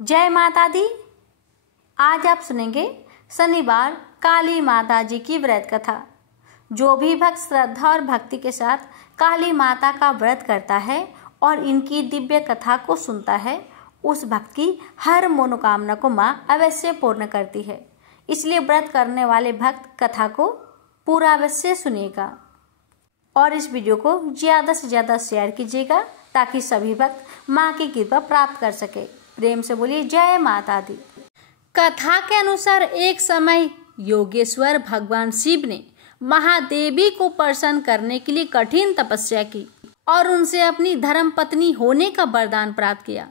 जय माता दी। आज आप सुनेंगे शनिवार काली माता जी की व्रत कथा। जो भी भक्त श्रद्धा और भक्ति के साथ काली माता का व्रत करता है और इनकी दिव्य कथा को सुनता है, उस भक्त की हर मनोकामना को माँ अवश्य पूर्ण करती है। इसलिए व्रत करने वाले भक्त कथा को पूरा अवश्य सुनिएगा और इस वीडियो को ज़्यादा से ज़्यादा शेयर कीजिएगा ताकि सभी भक्त माँ की कृपा प्राप्त कर सके। प्रेम से बोलिए जय माता दी। कथा के अनुसार एक समय योगेश्वर भगवान शिव ने महादेवी को प्रसन्न करने के लिए कठिन तपस्या की और उनसे अपनी धर्म पत्नी होने का वरदान प्राप्त किया।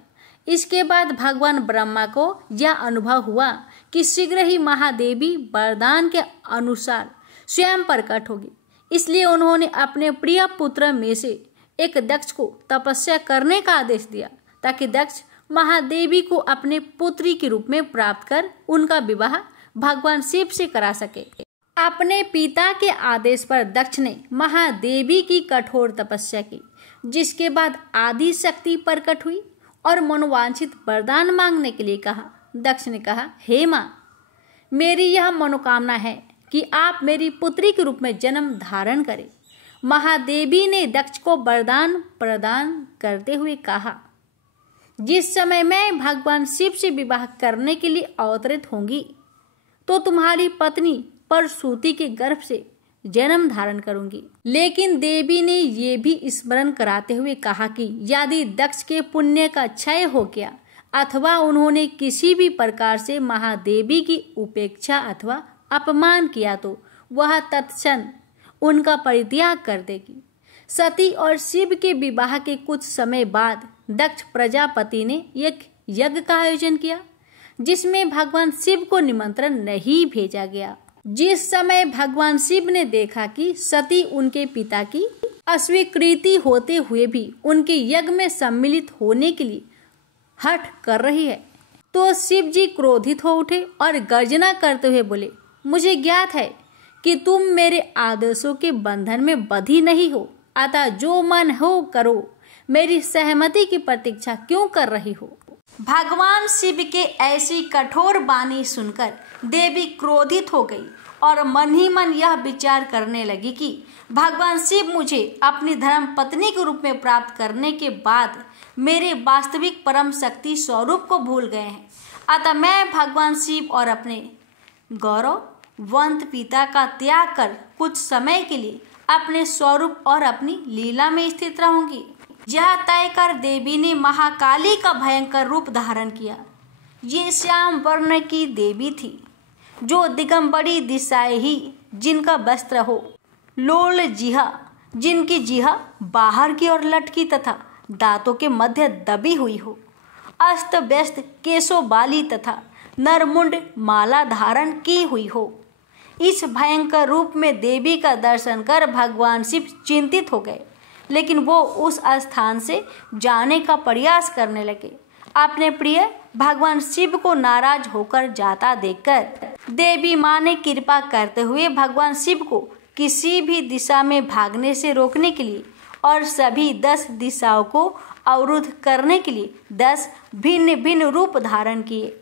इसके बाद भगवान ब्रह्मा को यह अनुभव हुआ कि शीघ्र ही महादेवी वरदान के अनुसार स्वयं प्रकट होगी। इसलिए उन्होंने अपने प्रिय पुत्र में से एक दक्ष को तपस्या करने का आदेश दिया ताकि दक्ष महादेवी को अपने पुत्री के रूप में प्राप्त कर उनका विवाह भगवान शिव से करा सके। अपने पिता के आदेश पर दक्ष ने महादेवी की कठोर तपस्या की, जिसके बाद आदि शक्ति प्रकट हुई और मनोवांछित वरदान मांगने के लिए कहा। दक्ष ने कहा, हे माँ, मेरी यह मनोकामना है कि आप मेरी पुत्री के रूप में जन्म धारण करें। महादेवी ने दक्ष को वरदान प्रदान करते हुए कहा, जिस समय मैं भगवान शिव से विवाह करने के लिए अवतरित होंगी तो तुम्हारी पत्नी परसूति के गर्भ से जन्म धारण करूंगी। लेकिन देवी ने ये भी स्मरण कराते हुए कहा कि यदि दक्ष के पुण्य का क्षय हो गया अथवा उन्होंने किसी भी प्रकार से महादेवी की उपेक्षा अथवा अपमान किया तो वह तत्क्षण उनका परित्याग कर देगी। सती और शिव के विवाह के कुछ समय बाद दक्ष प्रजापति ने एक यज्ञ का आयोजन किया, जिसमें भगवान शिव को निमंत्रण नहीं भेजा गया। जिस समय भगवान शिव ने देखा कि सती उनके पिता की अस्वीकृति होते हुए भी उनके यज्ञ में सम्मिलित होने के लिए हठ कर रही है, तो शिव जी क्रोधित हो उठे और गर्जना करते हुए बोले, मुझे ज्ञात है कि तुम मेरे आदेशों के बंधन में बंधी नहीं हो, अतः जो मन हो करो, मेरी सहमति की प्रतीक्षा क्यों कर रही हो। भगवान शिव के ऐसी कठोर वाणी सुनकर देवी क्रोधित हो गई और मन ही मन यह विचार करने लगी कि भगवान शिव मुझे अपनी धर्म पत्नी के रूप में प्राप्त करने के बाद मेरे वास्तविक परम शक्ति स्वरूप को भूल गए हैं। अतः मैं भगवान शिव और अपने गौरववंत पिता का त्याग कर कुछ समय के लिए अपने स्वरूप और अपनी लीला में स्थित रहूंगी। यह तय कर देवी ने महाकाली का भयंकर रूप धारण किया। ये श्याम वर्ण की देवी थी, जो दिगंबरी दिशाएं ही जिनका वस्त्र हो, लोल जिहा जिनकी जिहा बाहर की ओर लटकी तथा दांतों के मध्य दबी हुई हो, अस्त व्यस्त केशों वाली तथा नरमुंड माला धारण की हुई हो। इस भयंकर रूप में देवी का दर्शन कर भगवान शिव चिंतित हो गए, लेकिन वो उस स्थान से जाने का प्रयास करने लगे। अपने प्रिय भगवान शिव को नाराज होकर जाता देखकर देवी माँ ने कृपा करते हुए भगवान शिव को किसी भी दिशा में भागने से रोकने के लिए और सभी 10 दिशाओं को अवरुद्ध करने के लिए 10 भिन्न भिन्न रूप धारण किए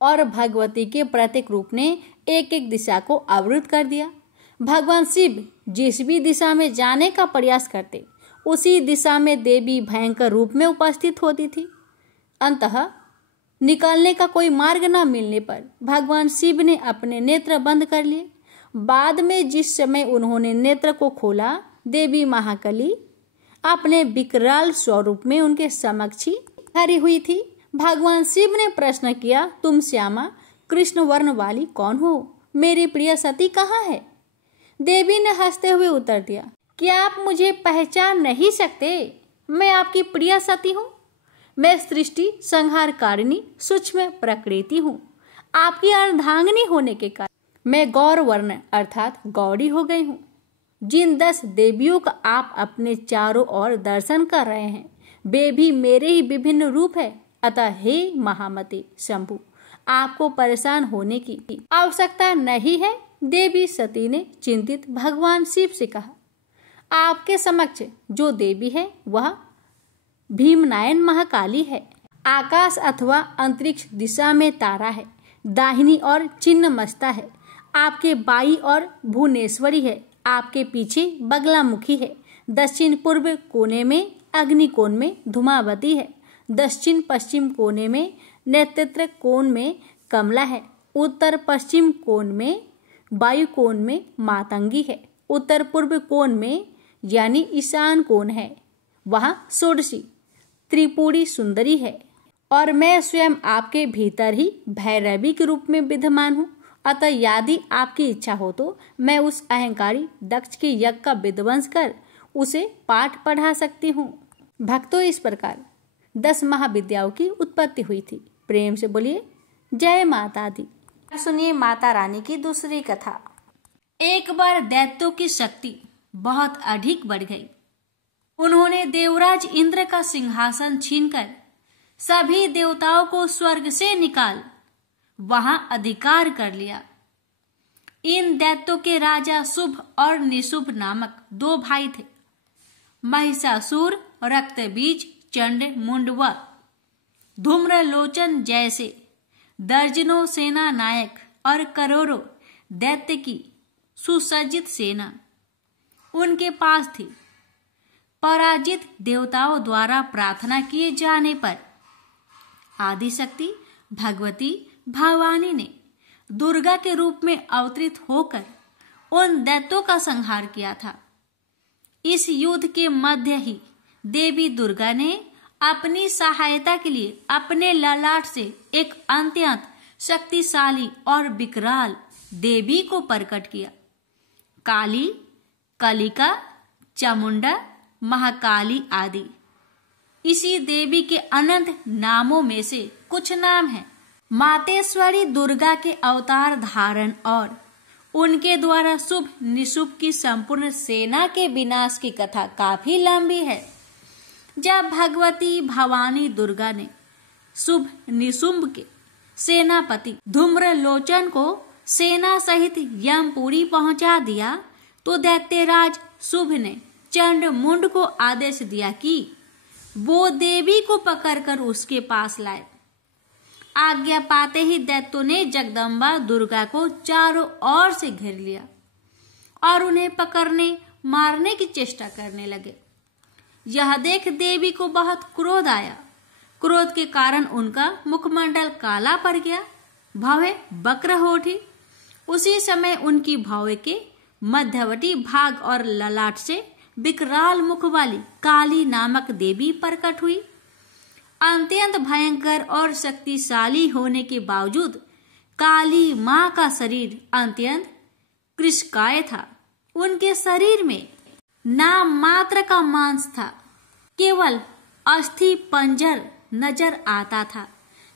और भगवती के प्रत्येक रूप ने एक एक दिशा को अवरुद्ध कर दिया। भगवान शिव जिस भी दिशा में जाने का प्रयास करते, उसी दिशा में देवी भयंकर रूप में उपस्थित होती थी। अंततः निकलने का कोई मार्ग न मिलने पर भगवान शिव ने अपने नेत्र बंद कर लिए। बाद में जिस समय उन्होंने नेत्र को खोला, देवी महाकाली अपने विकराल स्वरूप में उनके समक्ष ही खड़ी हुई थी। भगवान शिव ने प्रश्न किया, तुम श्यामा कृष्ण वर्ण वाली कौन हो? मेरी प्रिय सती कहाँ है? देवी ने हंसते हुए उत्तर दिया, क्या आप मुझे पहचान नहीं सकते? मैं आपकी प्रिय सती हूँ। मैं सृष्टि संहारकारिणी सूक्ष्म प्रकृति हूँ। आपकी अर्धांगिनी होने के कारण मैं गौर वर्ण अर्थात गौरी हो गई हूँ। जिन 10 देवियों का आप अपने चारों ओर दर्शन कर रहे हैं, वे भी मेरे ही विभिन्न रूप है। अतः हे महामते शंभु, आपको परेशान होने की आवश्यकता नहीं है। देवी सती ने चिंतित भगवान शिव से कहा, आपके समक्ष जो देवी है वह भीमनायन महाकाली है। आकाश अथवा अंतरिक्ष दिशा में तारा है, दाहिनी ओर छिन्नमस्ता है, आपके बाई ओर भुवनेश्वरी है, आपके पीछे बगलामुखी है, दक्षिण पूर्व कोने में अग्निकोण में धूमावती है, दक्षिण पश्चिम कोने में नेतृत्व कोण में कमला है, उत्तर पश्चिम कोण में वायु कोण में मातंगी है, उत्तर पूर्व कोण में यानी ईशान कोण है, वहाँ षोडशी त्रिपुरी सुंदरी है, और मैं स्वयं आपके भीतर ही भैरवी के रूप में विद्यमान हूँ। अतः यदि आपकी इच्छा हो तो मैं उस अहंकारी दक्ष के यज्ञ का विध्वंस कर उसे पाठ पढ़ा सकती हूँ। भक्तों, इस प्रकार 10 महाविद्याओं की उत्पत्ति हुई थी। प्रेम से बोलिए जय माता दी। सुनिए माता रानी की दूसरी कथा। एक बार दैत्यों की शक्ति बहुत अधिक बढ़ गई। उन्होंने देवराज इंद्र का सिंहासन छीनकर सभी देवताओं को स्वर्ग से निकाल वहां अधिकार कर लिया। इन दैत्यों के राजा शुभ और निशुभ नामक 2 भाई थे। महिषासुर, रक्तबीज, चंड, मुंड व धूम्रलोचन जैसे दर्जनों सेना नायक और करोड़ों दैत्य की सुसज्जित सेना उनके पास थी। पराजित देवताओं द्वारा प्रार्थना किए जाने पर आदिशक्ति भगवती भवानी ने दुर्गा के रूप में अवतरित होकर उन दैत्यों का संहार किया था। इस युद्ध के मध्य ही देवी दुर्गा ने अपनी सहायता के लिए अपने ललाट से एक अत्यंत शक्तिशाली और विकराल देवी को प्रकट किया। काली, कलिका, चामुंडा, महाकाली आदि इसी देवी के अनंत नामों में से कुछ नाम हैं। मातेश्वरी दुर्गा के अवतार धारण और उनके द्वारा शुभ निशुभ की संपूर्ण सेना के विनाश की कथा काफी लंबी है। जब भगवती भवानी दुर्गा ने शुभ निशुंभ के सेनापति धूम्रलोचन को सेना सहित यमपुरी पहुंचा दिया तो दैत्यराज शुभ ने चंड मुंड को आदेश दिया कि वो देवी को पकड़कर उसके पास लाए। आज्ञा पाते ही दैत्यों ने जगदम्बा दुर्गा को चारों ओर से घेर लिया और उन्हें पकड़ने मारने की चेष्टा करने लगे। यह देख देवी को बहुत क्रोध आया। क्रोध के कारण उनका मुखमंडल काला पड़ गया, भवें वक्र हो उठी। उसी समय उनकी भौवें के मध्यवर्ती भाग और ललाट से विकराल मुख वाली काली नामक देवी प्रकट हुई। अत्यंत भयंकर और शक्तिशाली होने के बावजूद काली मां का शरीर अत्यंत कृशकाय था। उनके शरीर में नाम मात्र का मांस था, केवल अस्थि पंजर नजर आता था,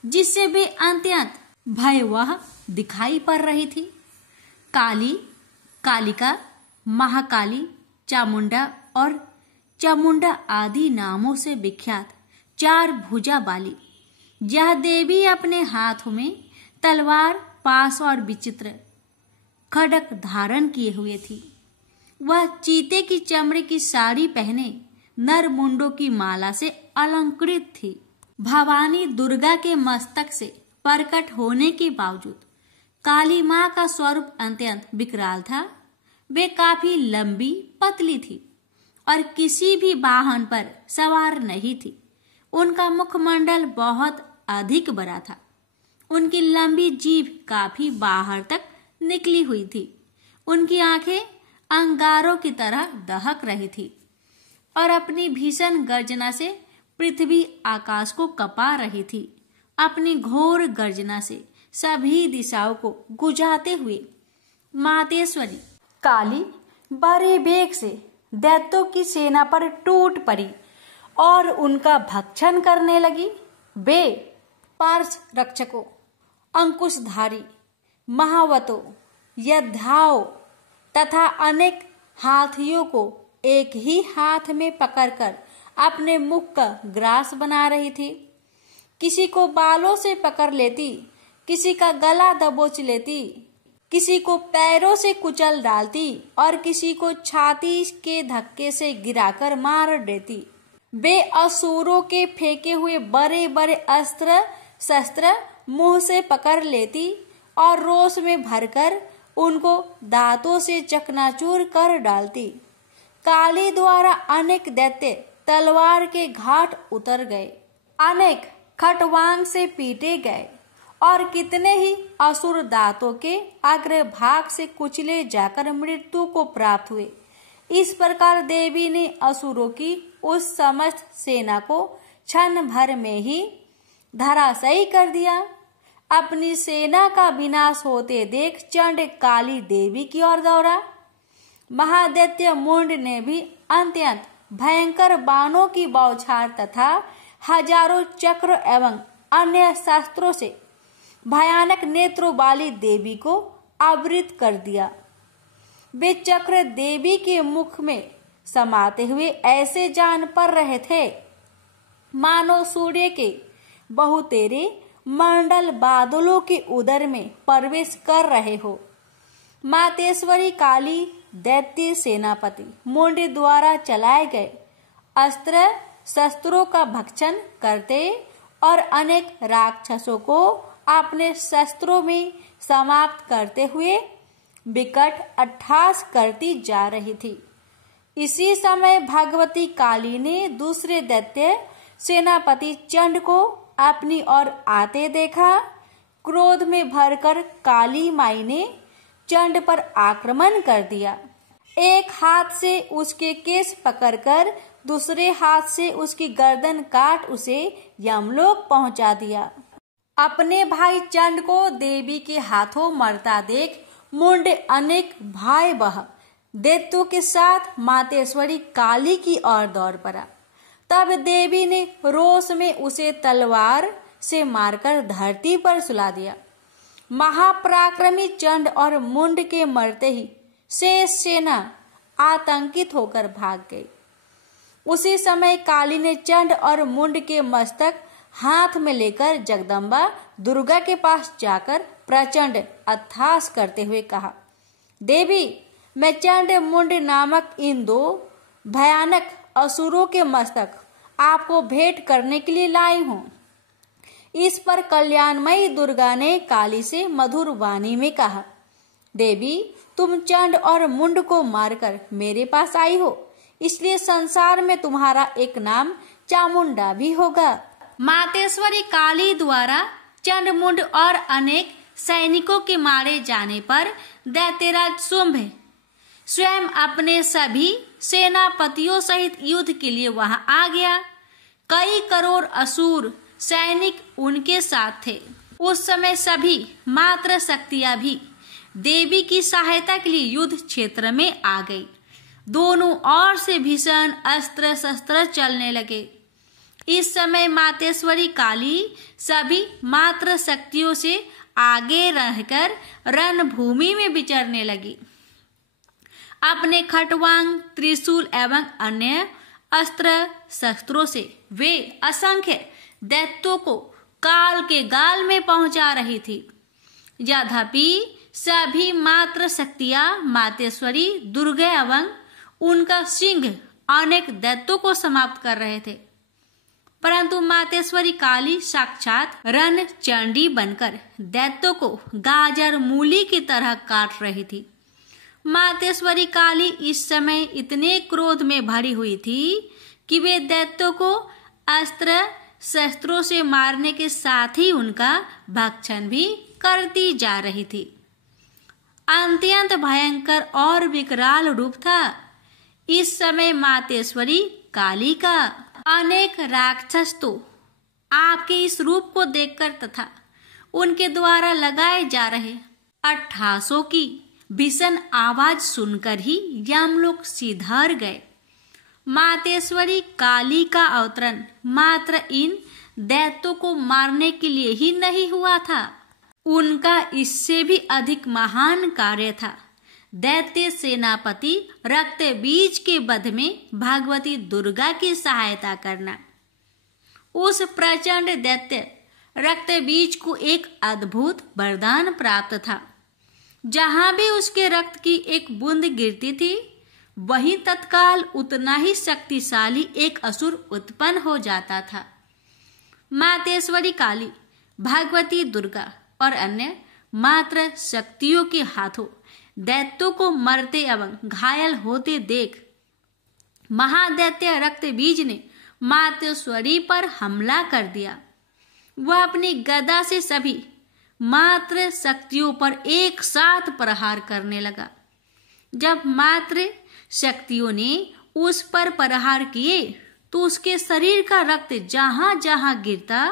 जिससे वे अत्यंत भयावह दिखाई पड़ रही थी। काली, कालिका, महाकाली, चामुंडा और चामुंडा आदि नामों से विख्यात 4 भुजा वाली यह देवी अपने हाथों में तलवार, पास और विचित्र खड्ग धारण किए हुए थी। वह चीते की चमड़े की साड़ी पहने नर मुंडों की माला से अलंकृत थी। भवानी दुर्गा के मस्तक से प्रकट होने के बावजूद काली मां का स्वरूप अत्यंत विकराल था। वे काफी लंबी पतली थी और किसी भी वाहन पर सवार नहीं थी। उनका मुखमंडल बहुत अधिक बड़ा था। उनकी लंबी जीभ काफी बाहर तक निकली हुई थी। उनकी आंखें अंगारों की तरह दहक रही थी और अपनी भीषण गर्जना से पृथ्वी आकाश को कपा रही थी। अपनी घोर गर्जना से सभी दिशाओं को गुजाते हुए मातेश्वरी काली बड़े वेग से दैत्यों की सेना पर टूट पड़ी और उनका भक्षण करने लगी। वे पार्श रक्षकों, अंकुशधारी, महावतों, योद्धाओं तथा अनेक हाथियों को एक ही हाथ में पकड़कर अपने मुख का ग्रास बना रही थी। किसी को बालों से पकड़ लेती, किसी का गला दबोच लेती, किसी को पैरों से कुचल डालती और किसी को छाती के धक्के से गिराकर मार देती। वे असुरों के फेंके हुए बड़े बड़े अस्त्र शस्त्र मुंह से पकड़ लेती और रोष में भरकर उनको दांतों से चकनाचूर कर डालती। काली द्वारा अनेक दैत्य तलवार के घाट उतर गए, अनेक खटवांग से पीटे गए और कितने ही असुर दांतों के अग्रभाग से कुचले जाकर मृत्यु को प्राप्त हुए। इस प्रकार देवी ने असुरों की उस समस्त सेना को क्षण भर में ही धराशायी कर दिया। अपनी सेना का विनाश होते देख चंड काली देवी की ओर दौड़ा। महादैत्य मुंड ने भी अत्यंत भयंकर बाणों की बौछार तथा हजारों चक्र एवं अन्य शस्त्रों से भयानक नेत्रों वाली देवी को आवृत कर दिया। वे चक्र देवी के मुख में समाते हुए ऐसे जान पड़ रहे थे मानो सूर्य के बहुतेरे मंडल बादलों के उदर में प्रवेश कर रहे हो। मातेश्वरी काली दैत्य सेनापति मुंड द्वारा चलाए गए अस्त्र शस्त्रों का भक्षण करते और अनेक राक्षसों को अपने शस्त्रों में समाप्त करते हुए विकट अट्टहास करती जा रही थी। इसी समय भगवती काली ने दूसरे दैत्य सेनापति चंड को अपनी ओर आते देखा। क्रोध में भरकर काली माई ने चंड पर आक्रमण कर दिया। एक हाथ से उसके केस पकड़कर दूसरे हाथ से उसकी गर्दन काट उसे यमलोक पहुंचा दिया। अपने भाई चंड को देवी के हाथों मरता देख मुंड अनेक भयावह दैत्यों के साथ मातेश्वरी काली की ओर दौड़ पड़ा। तब देवी ने रोष में उसे तलवार से मारकर धरती पर सुला दिया। महापराक्रमी चंड और मुंड के मरते ही शेष सेना आतंकित होकर भाग गई। उसी समय काली ने चंड और मुंड के मस्तक हाथ में लेकर जगदम्बा दुर्गा के पास जाकर प्रचंड अट्टहास करते हुए कहा, देवी, मैं चंड मुंड नामक इन दो भयानक असुरों के मस्तक आपको भेंट करने के लिए लाई हूँ। इस पर कल्याणमयी दुर्गा ने काली से मधुर वाणी में कहा, देवी, तुम चंड और मुंड को मारकर मेरे पास आई हो, इसलिए संसार में तुम्हारा एक नाम चामुंडा भी होगा। मातेश्वरी काली द्वारा चंड मुंड और अनेक सैनिकों के मारे जाने पर दैत्यराज शुंभ स्वयं अपने सभी सेनापतियों सहित युद्ध के लिए वहां आ गया। कई करोड़ असुर सैनिक उनके साथ थे। उस समय सभी मात्र शक्तियां भी देवी की सहायता के लिए युद्ध क्षेत्र में आ गई। दोनों ओर से भीषण अस्त्र शस्त्र चलने लगे। इस समय मातेश्वरी काली सभी मात्र शक्तियों से आगे रहकर रणभूमि में विचरने लगी। अपने खटवांग, त्रिशूल एवं अन्य अस्त्र शस्त्रों से वे असंख्य दैत्यों को काल के गाल में पहुंचा रही थी। यद्यपि सभी मात्र शक्तियां मातेश्वरी दुर्गा एवं उनका सिंह अनेक दैत्यों को समाप्त कर रहे थे, परंतु मातेश्वरी काली साक्षात रण चंडी बनकर दैत्यों को गाजर मूली की तरह काट रही थी। मातेश्वरी काली इस समय इतने क्रोध में भरी हुई थी कि वे दैत्यों को अस्त्र शस्त्रों से मारने के साथ ही उनका भक्षण भी करती जा रही थी। अत्यंत भयंकर और विकराल रूप था इस समय मातेश्वरी काली का। अनेक राक्षस तो आपके इस रूप को देखकर तथा उनके द्वारा लगाए जा रहे अट्टहासों की भीषण आवाज सुनकर ही यमलोक सिधार गए। मातेश्वरी काली का अवतरण मात्र इन दैत्यों को मारने के लिए ही नहीं हुआ था, उनका इससे भी अधिक महान कार्य था। दैत्य सेनापति रक्त बीज के वध में भगवती दुर्गा की सहायता करना। उस प्रचंड दैत्य रक्त बीज को एक अद्भुत वरदान प्राप्त था। जहां भी उसके रक्त की एक बूंद गिरती थी वहीं तत्काल उतना ही शक्तिशाली एक असुर उत्पन्न हो जाता था। मातेश्वरी काली, भगवती दुर्गा और अन्य मात्र शक्तियों के हाथों दैत्यों को मरते एवं घायल होते देख महादैत्य रक्तबीज ने मातेश्वरी पर हमला कर दिया। वह अपनी गदा से सभी मात्र शक्तियों पर एक साथ प्रहार करने लगा। जब मात्र शक्तियों ने उस पर प्रहार किए तो उसके शरीर का रक्त जहां जहां गिरता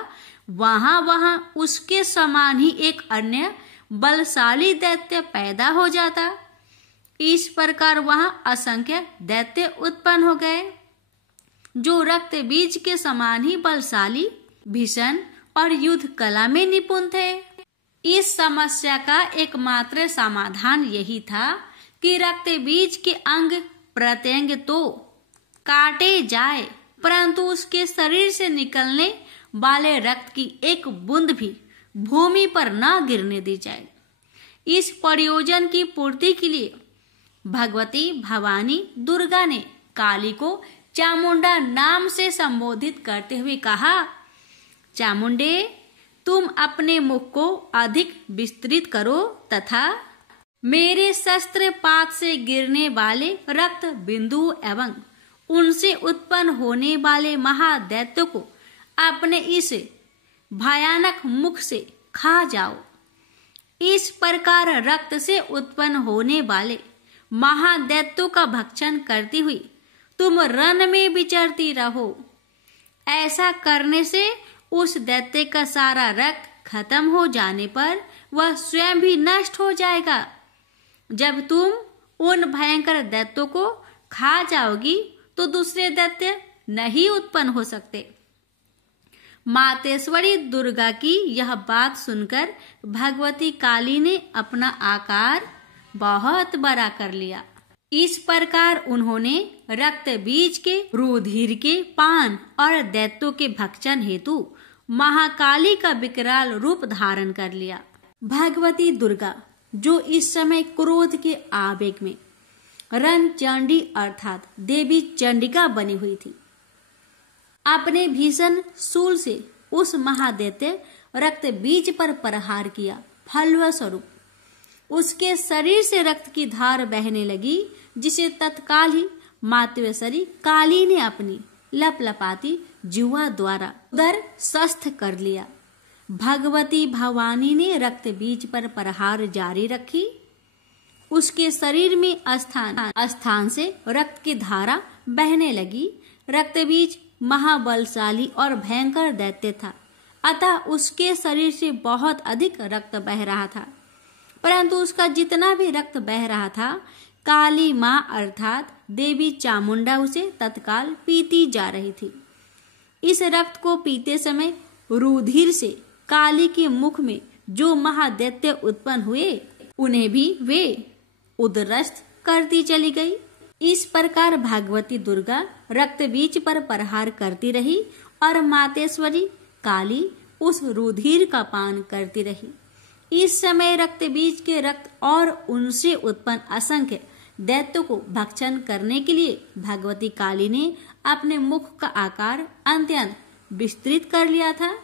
वहां वहां उसके समान ही एक अन्य बलशाली दैत्य पैदा हो जाता। इस प्रकार वहां असंख्य दैत्य उत्पन्न हो गए जो रक्त बीज के समान ही बलशाली, भीषण और युद्ध कला में निपुण थे। इस समस्या का एकमात्र समाधान यही था कि रक्त बीज के अंग प्रत्यंग तो काटे जाए, परंतु उसके शरीर से निकलने वाले रक्त की एक बूंद भी भूमि पर न गिरने दी जाए। इस प्रयोजन की पूर्ति के लिए भगवती भवानी दुर्गा ने काली को चामुंडा नाम से संबोधित करते हुए कहा, चामुंडे, तुम अपने मुख को अधिक विस्तृत करो तथा मेरे शस्त्र पात से गिरने वाले रक्त बिंदु एवं उनसे उत्पन्न होने वाले महादैत्यों को अपने इस भयानक मुख से खा जाओ। इस प्रकार रक्त से उत्पन्न होने वाले महादैत्यों का भक्षण करती हुई तुम रण में विचरती रहो। ऐसा करने से उस दैत्य का सारा रक्त खत्म हो जाने पर वह स्वयं भी नष्ट हो जाएगा। जब तुम उन भयंकर दैत्यों को खा जाओगी तो दूसरे दैत्य नहीं उत्पन्न हो सकते। मातेश्वरी दुर्गा की यह बात सुनकर भगवती काली ने अपना आकार बहुत बड़ा कर लिया। इस प्रकार उन्होंने रक्त बीज के रुधिर के पान और दैत्यों के भक्षण हेतु महाकाली का विकराल रूप धारण कर लिया। भगवती दुर्गा जो इस समय क्रोध के आवेग में रणचंडी अर्थात देवी चंडिका बनी हुई थी, अपने भीषण शूल से उस महादैत्य रक्त बीज पर प्रहार किया। फलस्वरूप उसके शरीर से रक्त की धार बहने लगी, जिसे तत्काल ही मातेश्वरी काली ने अपनी लपलपाती जिह्वा द्वारा उदर स्वस्थ कर लिया। भगवती भवानी ने रक्त बीज पर प्रहार जारी रखी। उसके शरीर में स्थान से रक्त की धारा बहने लगी। रक्त बीज महाबलशाली और भयंकर दैत्य था, अतः उसके शरीर से बहुत अधिक रक्त बह रहा था, परंतु उसका जितना भी रक्त बह रहा था काली माँ अर्थात देवी चामुंडा उसे तत्काल पीती जा रही थी। इस रक्त को पीते समय रुधिर से काली के मुख में जो महादैत्य उत्पन्न हुए उन्हें भी वे उदरस्त करती चली गई। इस प्रकार भगवती दुर्गा रक्त बीज पर प्रहार करती रही और मातेश्वरी काली उस रुधिर का पान करती रही। इस समय रक्त बीज के रक्त और उनसे उत्पन्न असंख्य दैत्यों को भक्षण करने के लिए भगवती काली ने अपने मुख का आकार अत्यंत विस्तृत कर लिया था।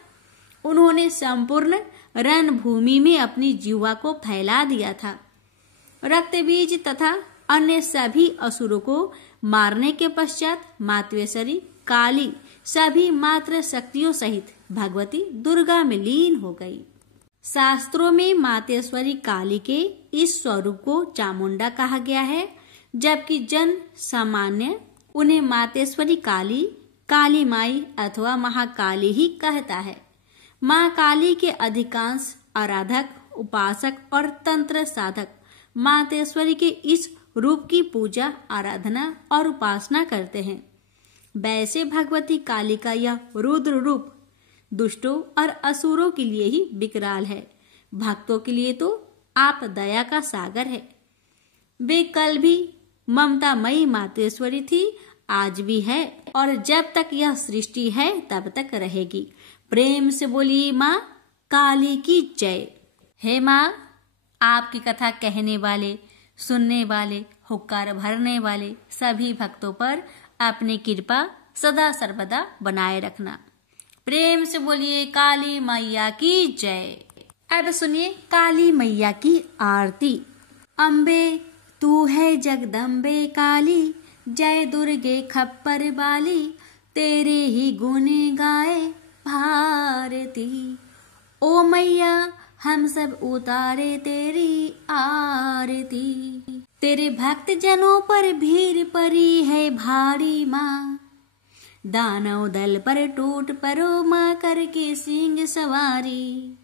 उन्होंने संपूर्ण रणभूमि में अपनी जिह्वा को फैला दिया था। रक्त बीज तथा अन्य सभी असुरों को मारने के पश्चात मातेश्वरी काली सभी मात्र शक्तियों सहित भगवती दुर्गा में लीन हो गई। शास्त्रों में मातेश्वरी काली के इस स्वरूप को चामुंडा कहा गया है, जबकि जन सामान्य उन्हें मातेश्वरी काली, काली माई अथवा महाकाली ही कहता है। माँ काली के अधिकांश आराधक, उपासक और तंत्र साधक मातेश्वरी के इस रूप की पूजा, आराधना और उपासना करते हैं। वैसे भगवती काली का यह रुद्र रूप दुष्टों और असुरों के लिए ही विकराल है, भक्तों के लिए तो आप दया का सागर है। वे कल भी ममतामयी मातेश्वरी थी, आज भी है और जब तक यह सृष्टि है तब तक रहेगी। प्रेम से बोलिए माँ काली की जय। हे माँ, आपकी कथा कहने वाले, सुनने वाले हुक्कार भरने वाले सभी भक्तों पर अपनी कृपा सदा सर्वदा बनाए रखना। प्रेम से बोलिए काली मैया की जय। अब सुनिए काली मैया की आरती। अम्बे तू है जगदम्बे काली, जय दुर्गे खप्पर बाली, तेरे ही गुण गाए भारती। ओ मैया हम सब उतारे तेरी आरती, तेरे भक्त जनों पर भीड़ पड़ी है भारी माँ, दानव दल पर टूट परो माँ करके सिंह सवारी,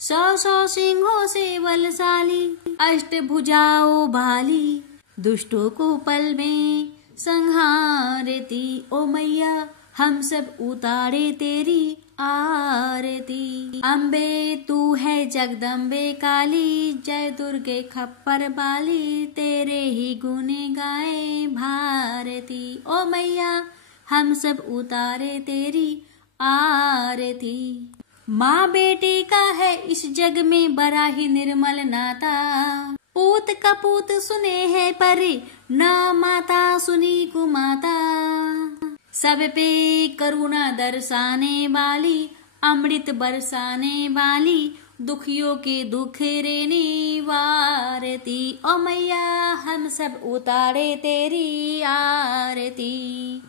100 सिंहों से बलशाली, अष्टभुजाओ भाली, दुष्टों को पल में संहारती। ओ मैया हम सब उतारे तेरी आरती। अम्बे तू है जगदम्बे काली, जय दुर्गे खप्पर बाली, तेरे ही गुण गाए भारती। ओ मैया हम सब उतारे तेरी आरती। माँ बेटी का है इस जग में बड़ा ही निर्मल नाता, पूत कपूत सुने है परे, ना माता सुनी कुमाता, सब पे करुणा दर्शाने वाली, अमृत बरसाने वाली, दुखियों के दुख रेने वारती। ओ मैया हम सब उतारे तेरी आरती।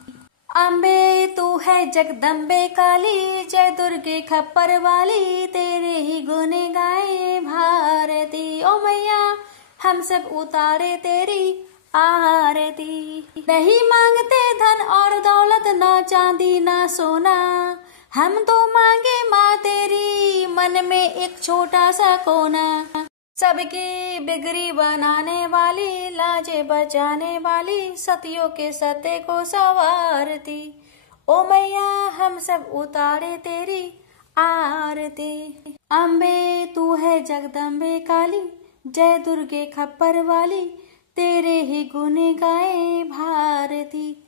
अम्बे तू है जगदम्बे काली, जय दुर्गे खप्पर वाली, तेरे ही गुण गाए भारती। ओ मैया हम सब उतारे तेरी आरती। नहीं मांगते धन और दौलत, ना चांदी ना सोना, हम तो मांगे माँ तेरी मन में एक छोटा सा कोना, सबकी बिगड़ी बनाने वाली, लाजे बचाने वाली, सतियों के सत्य को संवारती। ओ मैया हम सब उतारे तेरी आरती। अम्बे तू है जगदम्बे काली, जय दुर्गे खप्पर वाली, तेरे ही गुण गाए भारती।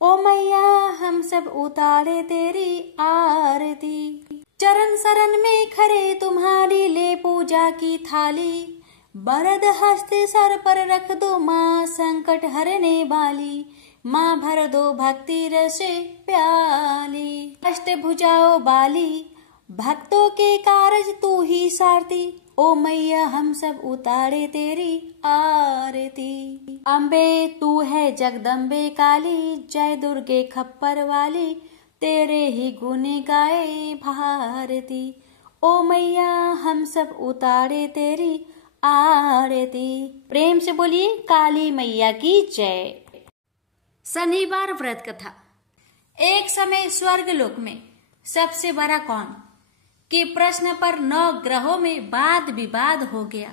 ओ मैया हम सब उतारे तेरी आरती। चरण शरण में खड़े तुम्हारी ले पूजा की थाली, वरद हस्त सर पर रख दो माँ संकट हरने वाली, माँ भर दो भक्ति रस प्याली, अष्टभुजाओ बाली, भक्तों के कारज तू ही सारती। ओ मैया हम सब उतारे तेरी आरती। अम्बे तू है जगदम्बे काली, जय दुर्गे खप्पर वाली, तेरे ही गुण गाए भारती। ओ मैया हम सब उतारे तेरी आरती। प्रेम से बोलिए काली मैया की जय। शनिवार व्रत कथा। एक समय स्वर्ग लोक में सबसे बड़ा कौन के प्रश्न पर 9 ग्रहों में वाद विवाद हो गया।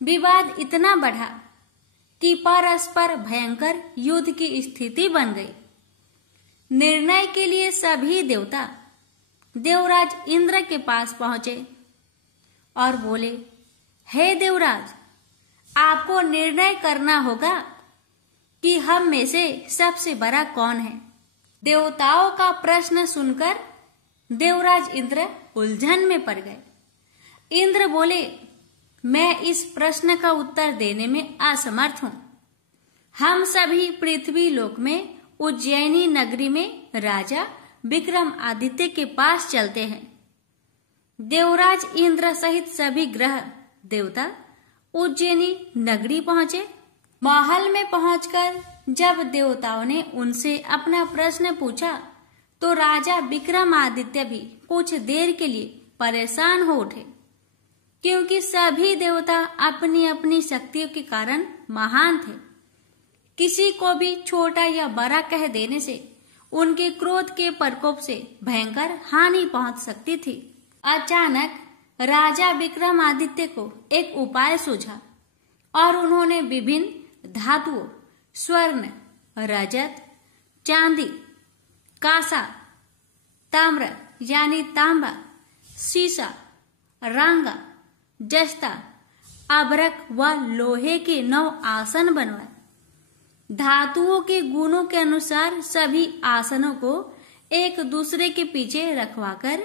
विवाद इतना बढ़ा कि परस्पर भयंकर युद्ध की स्थिति बन गई। निर्णय के लिए सभी देवता देवराज इंद्र के पास पहुंचे और बोले, हे देवराज, आपको निर्णय करना होगा कि हम में से सबसे बड़ा कौन है। देवताओं का प्रश्न सुनकर देवराज इंद्र उलझन में पड़ गए। इंद्र बोले, मैं इस प्रश्न का उत्तर देने में असमर्थ हूं। हम सभी पृथ्वी लोक में उज्जैनी नगरी में राजा विक्रमादित्य के पास चलते हैं। देवराज इंद्र सहित सभी ग्रह देवता उज्जैनी नगरी पहुंचे। महल में पहुंचकर जब देवताओं ने उनसे अपना प्रश्न पूछा तो राजा विक्रमादित्य भी कुछ देर के लिए परेशान हो उठे, क्योंकि सभी देवता अपनी अपनी शक्तियों के कारण महान थे। किसी को भी छोटा या बड़ा कह देने से उनके क्रोध के प्रकोप से भयंकर हानि पहुंच सकती थी। अचानक राजा विक्रमादित्य को एक उपाय सूझा और उन्होंने विभिन्न धातुओं स्वर्ण, रजत, चांदी, कांसा, ताम्र यानी तांबा, सीसा, रांगा, जस्ता, अभ्रक व लोहे के 9 आसन बनवाए। धातुओं के गुणों के अनुसार सभी आसनों को एक दूसरे के पीछे रखवाकर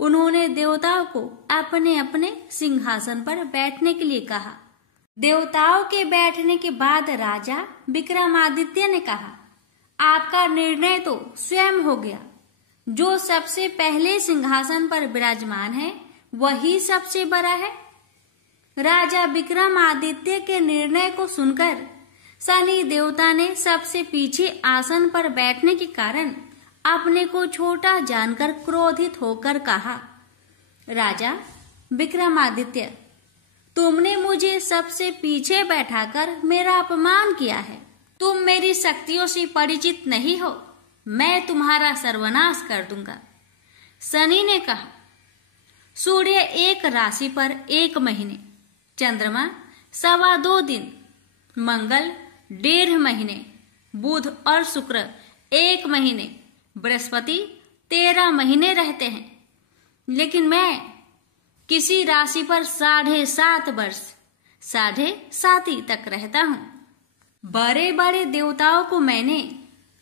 उन्होंने देवताओं को अपने अपने सिंहासन पर बैठने के लिए कहा। देवताओं के बैठने के बाद राजा विक्रमादित्य ने कहा, आपका निर्णय तो स्वयं हो गया। जो सबसे पहले सिंहासन पर विराजमान है वही सबसे बड़ा है। राजा विक्रमादित्य के निर्णय को सुनकर शनि देवता ने सबसे पीछे आसन पर बैठने के कारण अपने को छोटा जानकर क्रोधित होकर कहा, राजा विक्रमादित्य, तुमने मुझे सबसे पीछे बैठाकर मेरा अपमान किया है। तुम मेरी शक्तियों से परिचित नहीं हो, मैं तुम्हारा सर्वनाश कर दूंगा। शनि ने कहा, सूर्य एक राशि पर 1 महीने, चंद्रमा 2.25 दिन, मंगल 1.5 महीने, बुध और शुक्र 1 महीने, बृहस्पति 13 महीने रहते हैं, लेकिन मैं किसी राशि पर 7.5 वर्ष 7.5 तक रहता हूँ। बड़े बड़े देवताओं को मैंने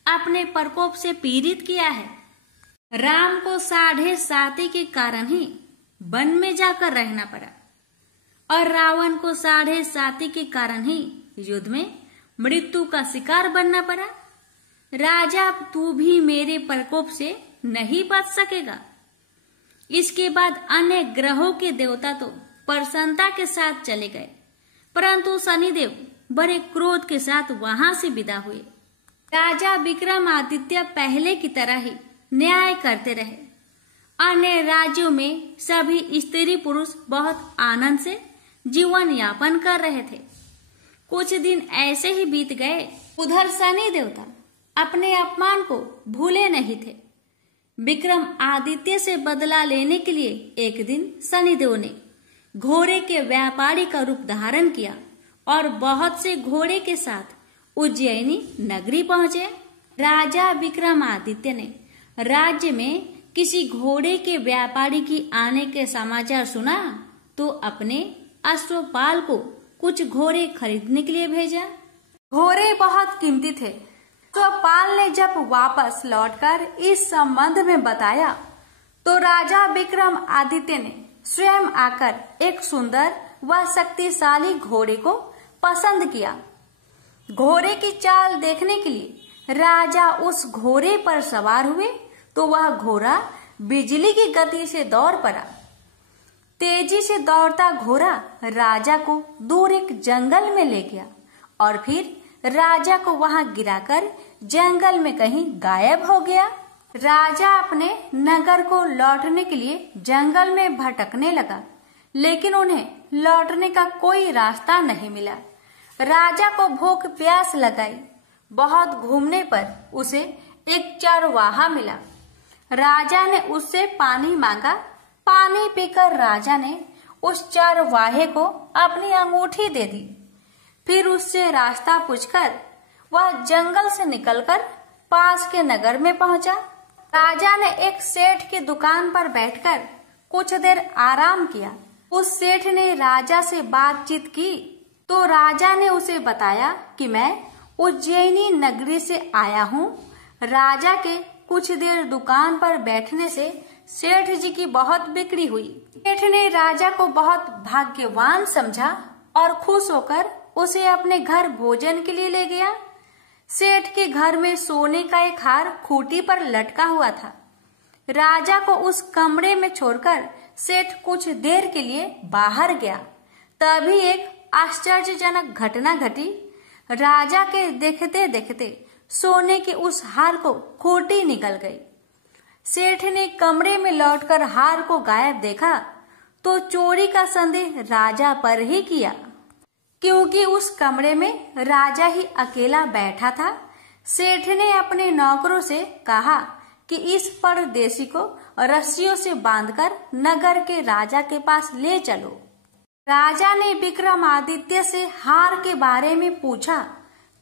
अपने प्रकोप से पीड़ित किया है। राम को 7.5 के कारण ही वन में जाकर रहना पड़ा और रावण को 7.5 के कारण ही युद्ध में मृत्यु का शिकार बनना पड़ा। राजा, तू भी मेरे प्रकोप से नहीं बच सकेगा। इसके बाद अन्य ग्रहों के देवता तो प्रसन्नता के साथ चले गए, परंतु शनिदेव बड़े क्रोध के साथ वहां से विदा हुए। राजा विक्रमादित्य पहले की तरह ही न्याय करते रहे। अन्य राज्यों में सभी स्त्री पुरुष बहुत आनंद से जीवन यापन कर रहे थे। कुछ दिन ऐसे ही बीत गए। उधर शनि देवता अपने अपमान को भूले नहीं थे। विक्रमादित्य से बदला लेने के लिए एक दिन शनिदेव ने घोड़े के व्यापारी का रूप धारण किया और बहुत से घोड़े के साथ उज्जैनी नगरी पहुंचे। राजा विक्रमादित्य ने राज्य में किसी घोड़े के व्यापारी की आने के समाचार सुना तो अपने अश्वपाल को कुछ घोड़े खरीदने के लिए भेजा। घोड़े बहुत कीमती थे। अश्वपाल ने जब वापस लौटकर इस संबंध में बताया तो राजा विक्रमादित्य ने स्वयं आकर एक सुंदर व शक्तिशाली घोड़े को पसंद किया। घोड़े की चाल देखने के लिए राजा उस घोड़े पर सवार हुए तो वह घोड़ा बिजली की गति से दौड़ पड़ा। तेजी से दौड़ता घोड़ा राजा को दूर एक जंगल में ले गया और फिर राजा को वहां गिराकर जंगल में कहीं गायब हो गया। राजा अपने नगर को लौटने के लिए जंगल में भटकने लगा, लेकिन उन्हें लौटने का कोई रास्ता नहीं मिला। राजा को भूख प्यास लगाई। बहुत घूमने पर उसे एक चरवाहा मिला। राजा ने उससे पानी मांगा। पानी पीकर राजा ने उस चरवाहे को अपनी अंगूठी दे दी। फिर उससे रास्ता पूछकर वह जंगल से निकलकर पास के नगर में पहुंचा। राजा ने एक सेठ की दुकान पर बैठकर कुछ देर आराम किया। उस सेठ ने राजा से बातचीत की तो राजा ने उसे बताया कि मैं उज्जैनी नगरी से आया हूँ। राजा के कुछ देर दुकान पर बैठने से सेठ जी की बहुत बिक्री हुई। सेठ ने राजा को बहुत भाग्यवान समझा और खुश होकर उसे अपने घर भोजन के लिए ले गया। सेठ के घर में सोने का एक हार खूंटी पर लटका हुआ था। राजा को उस कमरे में छोड़कर सेठ कुछ देर के लिए बाहर गया। तभी एक आश्चर्यजनक घटना घटी। राजा के देखते देखते सोने के उस हार को खूंटी निकल गई। सेठ ने कमरे में लौटकर हार को गायब देखा तो चोरी का संदेह राजा पर ही किया, क्योंकि उस कमरे में राजा ही अकेला बैठा था। सेठ ने अपने नौकरों से कहा कि इस परदेशी को रस्सियों से बांधकर नगर के राजा के पास ले चलो। राजा ने विक्रमादित्य से हार के बारे में पूछा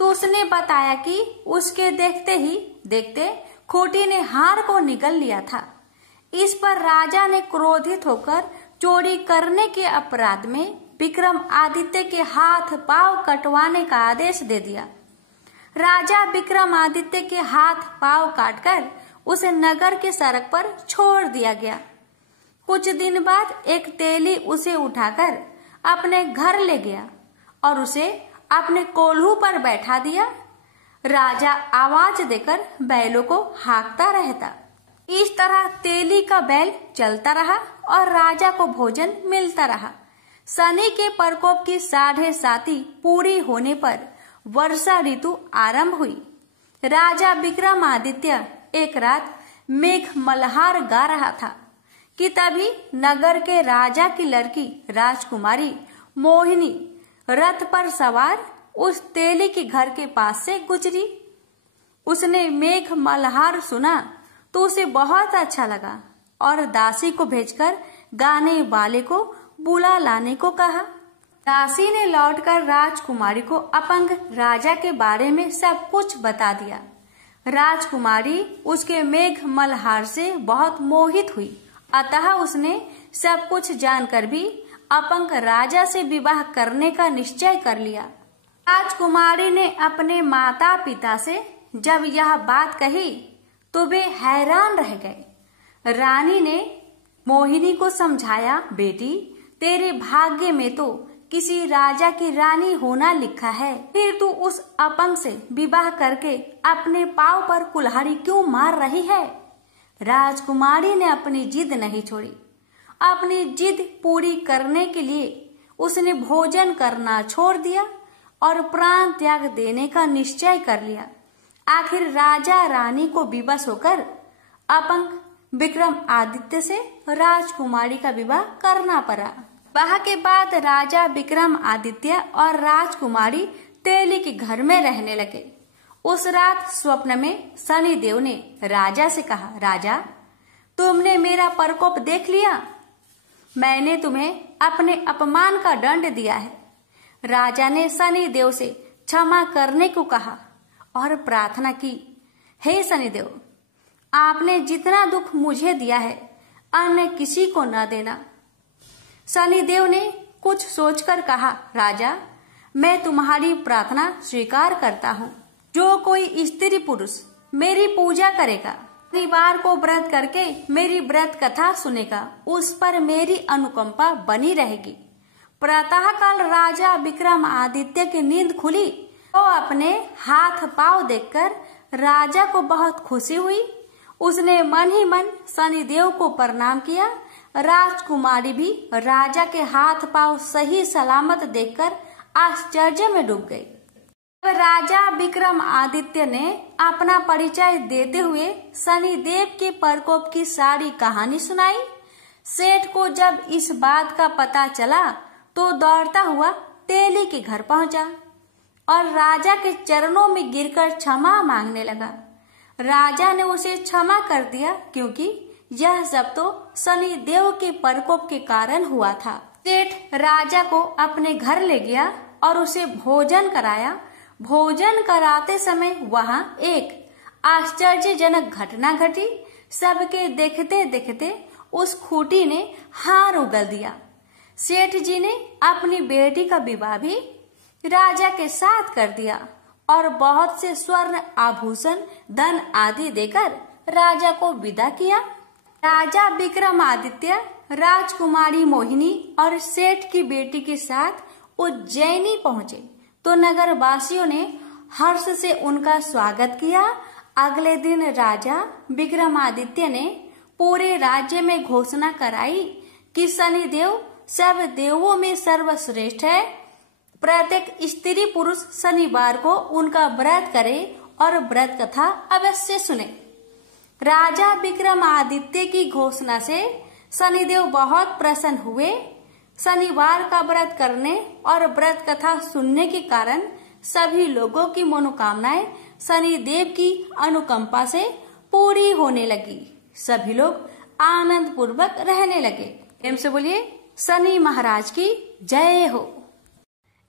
तो उसने बताया कि उसके देखते ही देखते खूंटी ने हार को निगल लिया था। इस पर राजा ने क्रोधित होकर चोरी करने के अपराध में विक्रमादित्य के हाथ पांव कटवाने का आदेश दे दिया। राजा विक्रमादित्य के हाथ पांव काटकर उसे नगर के सड़क पर छोड़ दिया गया। कुछ दिन बाद एक तेली उसे उठाकर अपने घर ले गया और उसे अपने कोल्हू पर बैठा दिया। राजा आवाज देकर बैलों को हाँकता रहता। इस तरह तेली का बैल चलता रहा और राजा को भोजन मिलता रहा। शनि के प्रकोप की 7.5 पूरी होने पर वर्षा ऋतु आरंभ हुई। राजा विक्रमादित्य एक रात मेघ मल्हार गा रहा था कि तभी नगर के राजा की लड़की राजकुमारी मोहिनी रथ पर सवार उस तेली के घर के पास से गुजरी। उसने मेघ मल्हार सुना तो उसे बहुत अच्छा लगा और दासी को भेजकर गाने वाले को बुला लाने को कहा। दासी ने लौटकर राजकुमारी को अपंग राजा के बारे में सब कुछ बता दिया। राजकुमारी उसके मेघ मल्हार से बहुत मोहित हुई, अतः उसने सब कुछ जानकर भी अपंग राजा से विवाह करने का निश्चय कर लिया। राजकुमारी ने अपने माता पिता से जब यह बात कही तो वे हैरान रह गए। रानी ने मोहिनी को समझाया, बेटी तेरे भाग्य में तो किसी राजा की रानी होना लिखा है, फिर तू उस अपंग से विवाह करके अपने पांव पर कुल्हाड़ी क्यों मार रही है। राजकुमारी ने अपनी जिद नहीं छोड़ी। अपनी जिद पूरी करने के लिए उसने भोजन करना छोड़ दिया और प्राण त्याग देने का निश्चय कर लिया। आखिर राजा रानी को विवश होकर अपंग विक्रमादित्य से राजकुमारी का विवाह करना पड़ा। विवाह के बाद राजा विक्रमादित्य और राजकुमारी तेली के घर में रहने लगे। उस रात स्वप्न में शनिदेव ने राजा से कहा, राजा तुमने मेरा प्रकोप देख लिया, मैंने तुम्हें अपने अपमान का दंड दिया है। राजा ने शनिदेव से क्षमा करने को कहा और प्रार्थना की, हे शनिदेव, आपने जितना दुख मुझे दिया है अन्य किसी को न देना। शनिदेव ने कुछ सोचकर कहा, राजा मैं तुम्हारी प्रार्थना स्वीकार करता हूँ। जो कोई स्त्री पुरुष मेरी पूजा करेगा, शनिवार को व्रत करके मेरी व्रत कथा सुनेगा, उस पर मेरी अनुकंपा बनी रहेगी। प्रातः काल राजा विक्रमादित्य की नींद खुली तो अपने हाथ पांव देखकर राजा को बहुत खुशी हुई। उसने मन ही मन शनिदेव को प्रणाम किया। राजकुमारी भी राजा के हाथ पांव सही सलामत देखकर आश्चर्य में डूब गई। राजा विक्रमादित्य ने अपना परिचय देते हुए शनिदेव के प्रकोप की सारी कहानी सुनाई। सेठ को जब इस बात का पता चला तो दौड़ता हुआ तेली के घर पहुंचा और राजा के चरणों में गिरकर क्षमा मांगने लगा। राजा ने उसे क्षमा कर दिया क्योंकि यह सब तो शनिदेव के प्रकोप के कारण हुआ था। सेठ राजा को अपने घर ले गया और उसे भोजन कराया। भोजन कराते समय वहां एक आश्चर्यजनक घटना घटी। सबके देखते देखते उस खूंटी ने हार उगल दिया। सेठ जी ने अपनी बेटी का विवाह भी राजा के साथ कर दिया और बहुत से स्वर्ण आभूषण धन आदि देकर राजा को विदा किया। राजा विक्रमादित्य राजकुमारी मोहिनी और सेठ की बेटी के साथ उज्जैनी पहुंचे तो नगर वासियों ने हर्ष से उनका स्वागत किया। अगले दिन राजा विक्रमादित्य ने पूरे राज्य में घोषणा कराई कि शनिदेव सब देवों में सर्वश्रेष्ठ है। प्रत्येक स्त्री पुरुष शनिवार को उनका व्रत करे और व्रत कथा अवश्य सुने। राजा विक्रमादित्य की घोषणा से शनिदेव बहुत प्रसन्न हुए। शनिवार का व्रत करने और व्रत कथा सुनने के कारण सभी लोगों की मनोकामनाएं शनिदेव की अनुकंपा से पूरी होने लगी। सभी लोग आनंद पूर्वक रहने लगे। प्रेम से बोलिए शनि महाराज की जय हो।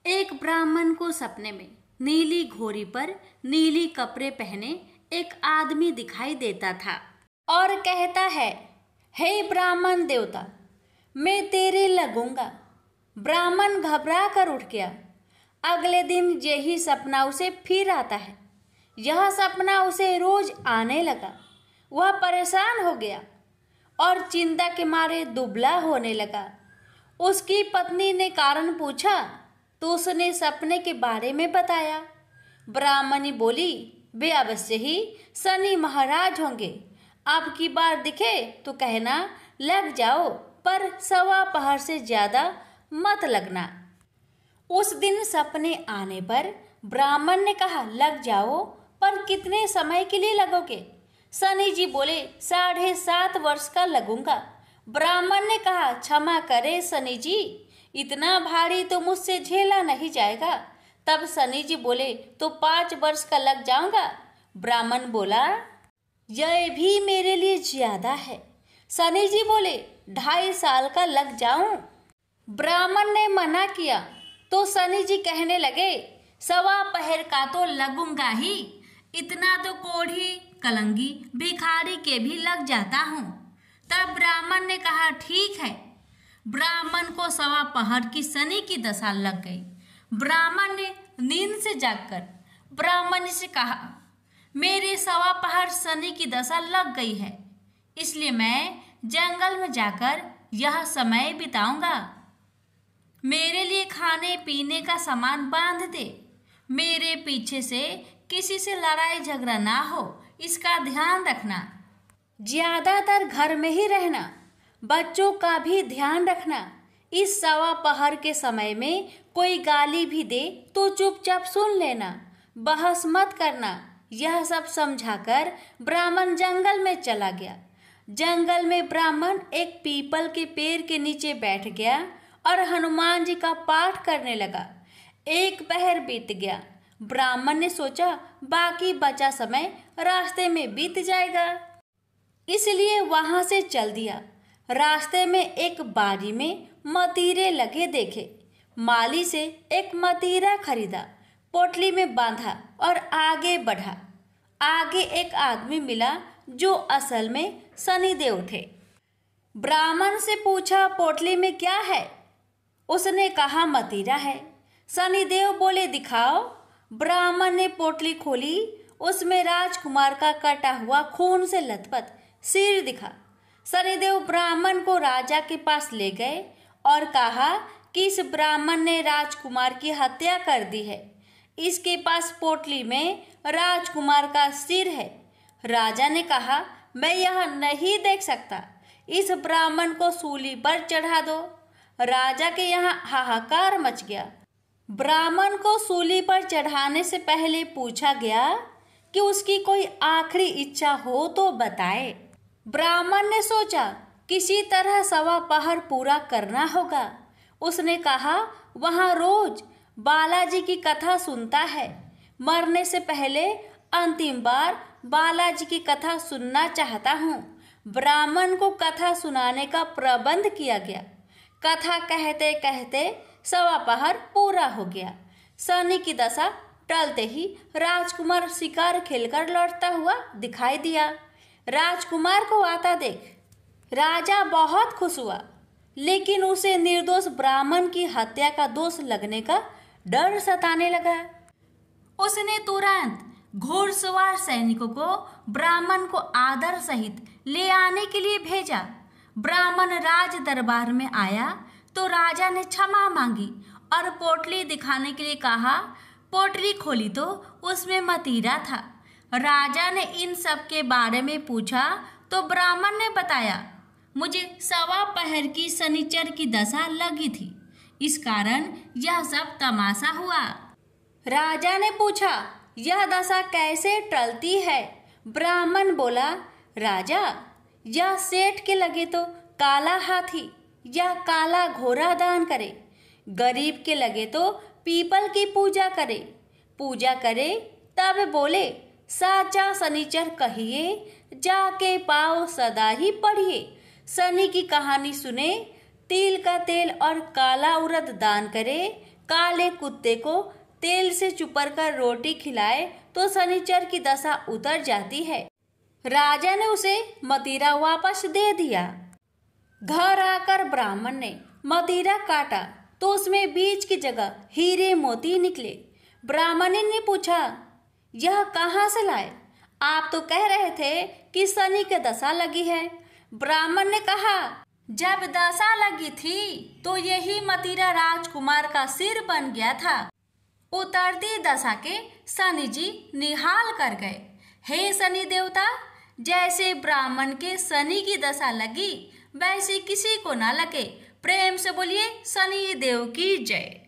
एक ब्राह्मण को सपने में नीली घोड़ी पर नीली कपड़े पहने एक आदमी दिखाई देता था और कहता है, हे ब्राह्मण देवता, मैं तेरे लगूंगा। ब्राह्मण घबरा कर उठ गया। अगले दिन यही सपना उसे फिर आता है। यह सपना उसे रोज आने लगा। वह परेशान हो गया और चिंता के मारे दुबला होने लगा। उसकी पत्नी ने कारण पूछा, तो उसने सपने के बारे में बताया। ब्राह्मणी बोली, वे अवश्य ही शनि महाराज होंगे। अब की बार दिखे तो कहना लग जाओ, पर 1:15 से ज्यादा मत लगना। उस दिन सपने आने पर ब्राह्मण ने कहा, लग जाओ, पर कितने समय के लिए लगोगे? शनि जी बोले, 7.5 वर्ष का लगूंगा। ब्राह्मण ने कहा, क्षमा करे शनि जी, इतना भारी तो मुझसे झेला नहीं जाएगा। तब शनि जी बोले, तो 5 वर्ष का लग जाऊंगा। ब्राह्मण बोला, यह भी मेरे लिए ज्यादा है। शनि जी बोले, 2.5 साल का लग जाऊं। ब्राह्मण ने मना किया तो शनि जी कहने लगे, 1:15 का तो लगूंगा ही, इतना तो कोढ़ी कलंगी भिखारी के भी लग जाता हूँ। तब ब्राह्मण ने कहा, ठीक है। ब्राह्मण को 1:15 की शनि की दशा लग गई। ब्राह्मण ने नींद से जागकर ब्राह्मणी से कहा, मेरे 1:15 शनि की दशा लग गई है, इसलिए मैं जंगल में जाकर यह समय बिताऊंगा। मेरे लिए खाने पीने का सामान बांध दे। मेरे पीछे से किसी से लड़ाई झगड़ा ना हो, इसका ध्यान रखना। ज्यादातर घर में ही रहना, बच्चों का भी ध्यान रखना। इस 1:15 के समय में कोई गाली भी दे तो चुपचाप सुन लेना, बहस मत करना। यह सब समझाकर ब्राह्मण जंगल में चला गया। जंगल में ब्राह्मण एक पीपल के पेड़ के नीचे बैठ गया और हनुमान जी का पाठ करने लगा। 1 पहर बीत गया। ब्राह्मण ने सोचा, बाकी बचा समय रास्ते में बीत जाएगा, इसलिए वहां से चल दिया। रास्ते में एक बाड़ी में मतीरे लगे देखे। माली से एक मतीरा खरीदा, पोटली में बांधा और आगे बढ़ा। आगे एक आदमी मिला जो असल में शनिदेव थे। ब्राह्मण से पूछा, पोटली में क्या है? उसने कहा, मतीरा है। शनिदेव बोले, दिखाओ। ब्राह्मण ने पोटली खोली। उसमें राजकुमार का कटा हुआ खून से लथपथ सिर दिखा। शनिदेव ब्राह्मण को राजा के पास ले गए और कहा कि इस ब्राह्मण ने राजकुमार की हत्या कर दी है। इसके पास पोटली में राजकुमार का सिर है। राजा ने कहा, मैं यह नहीं देख सकता, इस ब्राह्मण को सूली पर चढ़ा दो। राजा के यहाँ हाहाकार मच गया। ब्राह्मण को सूली पर चढ़ाने से पहले पूछा गया कि उसकी कोई आखिरी इच्छा हो तो बताए। ब्राह्मण ने सोचा, किसी तरह 1:15 पूरा करना होगा। उसने कहा, वहाँ रोज बालाजी की कथा सुनता है। मरने से पहले अंतिम बार बालाजी की कथा सुनना चाहता हूँ। ब्राह्मण को कथा सुनाने का प्रबंध किया गया। कथा कहते कहते 1:15 पूरा हो गया। शनि की दशा टलते ही राजकुमार शिकार खेलकर लौटता हुआ दिखाई दिया। राजकुमार को आता देख राजा बहुत खुश हुआ, लेकिन उसे निर्दोष ब्राह्मण की हत्या का दोष लगने का डर सताने लगा। उसने तुरंत घोड़सवार सैनिकों को ब्राह्मण को आदर सहित ले आने के लिए भेजा। ब्राह्मण राज दरबार में आया तो राजा ने क्षमा मांगी और पोटली दिखाने के लिए कहा। पोटली खोली तो उसमें मतीरा था। राजा ने इन सब के बारे में पूछा तो ब्राह्मण ने बताया, मुझे 1:15 की शनिचर की दशा लगी थी, इस कारण यह सब तमाशा हुआ। राजा ने पूछा, यह दशा कैसे टलती है? ब्राह्मण बोला, राजा, यह सेठ के लगे तो काला हाथी या काला घोड़ा दान करे, गरीब के लगे तो पीपल की पूजा करे तब बोले, साचा शनिचर कहिए, जाके पाओ सदा ही पढ़िए। शनि की कहानी सुने, तिल का तेल और काला उड़द दान करे, काले कुत्ते को तेल से चुपर कर रोटी खिलाए तो शनिचर की दशा उतर जाती है। राजा ने उसे मतीरा वापस दे दिया। घर आकर ब्राह्मण ने मतीरा काटा तो उसमें बीज की जगह हीरे मोती निकले। ब्राह्मणी ने पूछा, यह कहाँ से लाए? आप तो कह रहे थे कि शनि की दशा लगी है। ब्राह्मण ने कहा, जब दशा लगी थी तो यही मदिरा राजकुमार का सिर बन गया था। उतरती दशा के शनि जी निहाल कर गए। हे शनि देवता, जैसे ब्राह्मण के शनि की दशा लगी वैसे किसी को ना लगे। प्रेम से बोलिए शनि देव की जय।